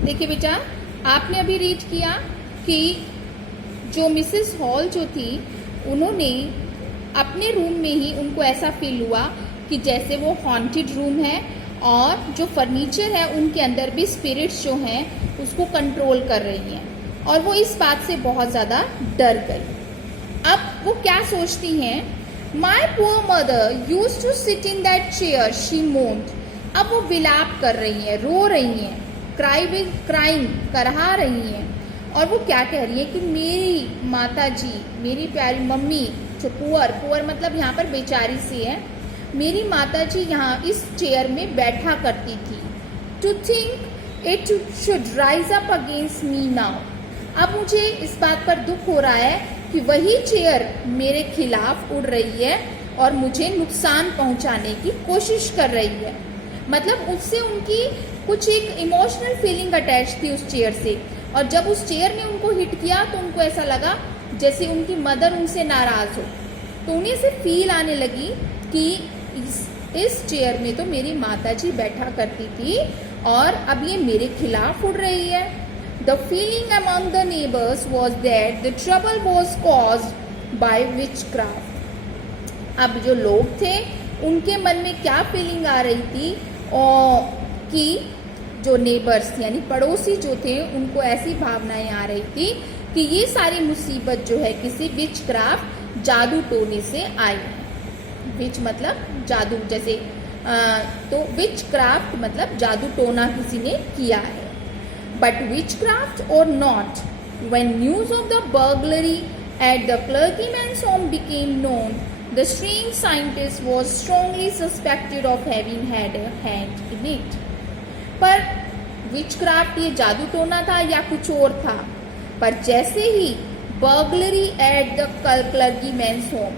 देखिए बेटा, आपने अभी रीड किया कि जो मिसेस हॉल जो थी, उन्होंने अपने रूम में ही उनको ऐसा फील हुआ कि जैसे वो हॉन्टेड रूम है और जो फर्नीचर है उनके अंदर भी स्पिरिट्स जो हैं उसको कंट्रोल कर रही हैं, और वो इस बात से बहुत ज़्यादा डर गई। अब वो क्या सोचती हैं, my poor mother use to sit in that chair, she moaned. अब वो विलाप कर रही हैं, रो रही हैं, क्राइंग करहा रही हैं, और वो क्या कह रही है कि मेरी माता जी, मेरी प्यारी मम्मी, जो पुअर मतलब यहाँ पर बेचारी सी है, मेरी माता जी यहाँ इस चेयर में बैठा करती थी। To think it should rise up against me now. अब मुझे इस बात पर दुख हो रहा है कि वही चेयर मेरे खिलाफ उड़ रही है और मुझे नुकसान पहुंचाने की कोशिश कर रही है। मतलब उससे उनकी कुछ एक इमोशनल फीलिंग अटैच थी उस चेयर से, और जब उस चेयर ने उनको हिट किया तो उनको ऐसा लगा जैसे उनकी मदर उनसे नाराज हो। तो उन्हें से फील आने लगी कि इस चेयर में तो मेरी माताजी बैठा करती थी और अब ये मेरे खिलाफ उड़ रही है। The feeling among the neighbours was that the trouble was caused by witchcraft. अब जो लोग थे उनके मन में क्या फीलिंग आ रही थी, और कि जो नेबर्स यानी पड़ोसी जो थे उनको ऐसी भावनाएं आ रही थी कि ये सारी मुसीबत जो है किसी विचक्राफ्ट, जादू टोने से आई है। विच मतलब जादू, जैसे तो विचक्राफ्ट मतलब जादू टोना किसी ने किया है। But witchcraft or not, when news of the burglary at the clergyman's home became known, the strange scientist was strongly suspected of having had a hand in it। पर विचक्राफ्ट ये जादू टोना था या कुछ और था, पर जैसे ही burglary at the clergyman's home,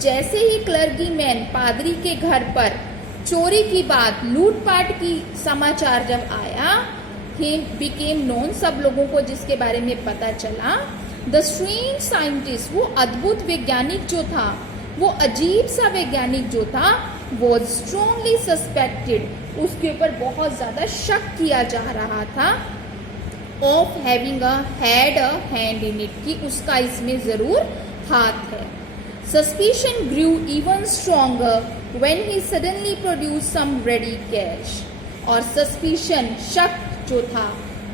जैसे ही क्लर्गी मैन पादरी के घर पर चोरी की बात, लूटपाट की समाचार जब आया, ही बिकेम नोन, सब लोगों को जिसके बारे में पता चला, द स्ट्रेंज साइंटिस्ट, वो अद्भुत वैज्ञानिक जो था, वो अजीब सा वैज्ञानिक जो था, वो स्ट्रॉन्गली सस्पेक्टेड, उसके ऊपर बहुत ज्यादा शक किया जा रहा था, of having had a hand in it, कि उसका इसमें जरूर हाथ है। Suspicion grew even stronger when he suddenly produce some ready cash. और सस्पिशन, शक जो था,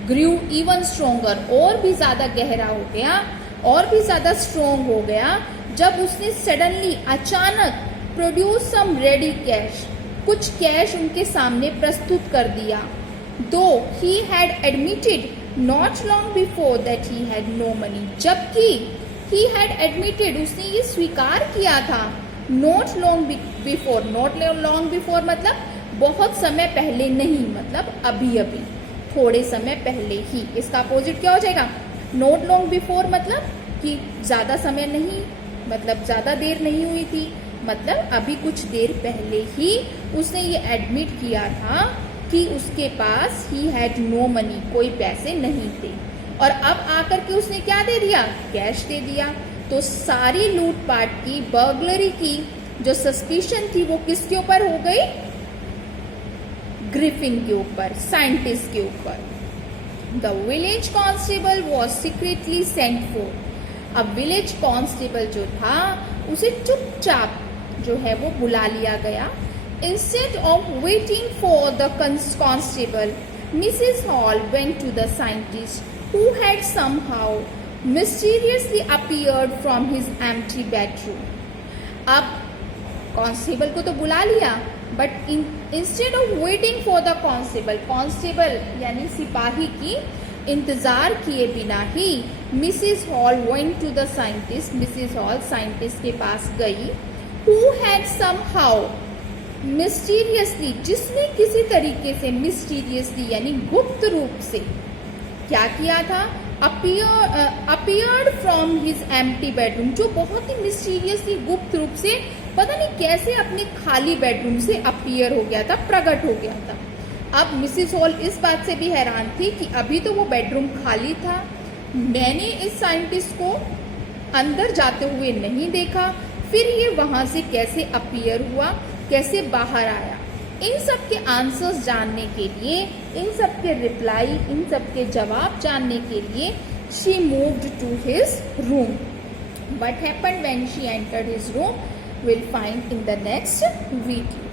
ग्रू इवन स्ट्रॉन्गर, और भी ज्यादा गहरा हो गया, और भी ज्यादा स्ट्रॉन्ग हो गया जब उसने सडनली, अचानक, प्रोड्यूस सम रेडी कैश, कुछ कैश उनके सामने प्रस्तुत कर दिया। Though he had admitted not long before that he had no money, जबकि ही हैड एडमिटेड, उसने ये स्वीकार किया था, not long before, not long before मतलब बहुत समय पहले नहीं, मतलब अभी अभी, थोड़े समय पहले ही। इसका अपोजिट क्या हो जाएगा, नॉट लॉन्ग बिफोर मतलब कि ज्यादा समय नहीं, मतलब ज्यादा देर नहीं हुई थी, मतलब अभी कुछ देर पहले ही उसने ये एडमिट किया था कि उसके पास ही हैड नो मनी, कोई पैसे नहीं थे, और अब आकर के उसने क्या दे दिया, कैश दे दिया। तो सारी लूटपाट की, बर्गलरी की जो सस्पिशन थी वो किसके ऊपर हो गई, ग्रिफिन के ऊपर, साइंटिस्ट के ऊपर। The village constable was secretly sent for. अब विलेज कांस्टेबल जो था उसे चुपचाप जो है वो बुला लिया गया। Instead of waiting for the constable, Mrs Hall went to the scientist who had somehow mysteriously appeared from his empty bedroom. अब कांस्टेबल को तो बुला लिया, but instead of waiting for the constable यानी सिपाही की इंतजार किए बिना ही Mrs Hall went to the scientist, Mrs Hall scientist के पास गई, हु हैड समहाउ मिस्टीरियसली, जिसने किसी तरीके से मिस्टीरियसली यानी गुप्त रूप से क्या किया था, appeared from his empty bedroom, जो बहुत ही मिस्टीरियसली गुप्त रूप से पता नहीं कैसे अपने खाली बेडरूम से अपीयर हो गया था, प्रकट हो गया था। अब मिसेस हॉल इस बात से भी हैरान थी कि अभी तो वो बेडरूम खाली था, मैंने इस साइंटिस्ट को अंदर जाते हुए नहीं देखा, फिर ये वहां से कैसे अपीयर हुआ, कैसे बाहर आया। इन सब के आंसर्स जानने के लिए, इन सब के रिप्लाई, इन सब के जवाब जानने के लिए she moved to his room. What happened when she entered his room? We'll find in the next video.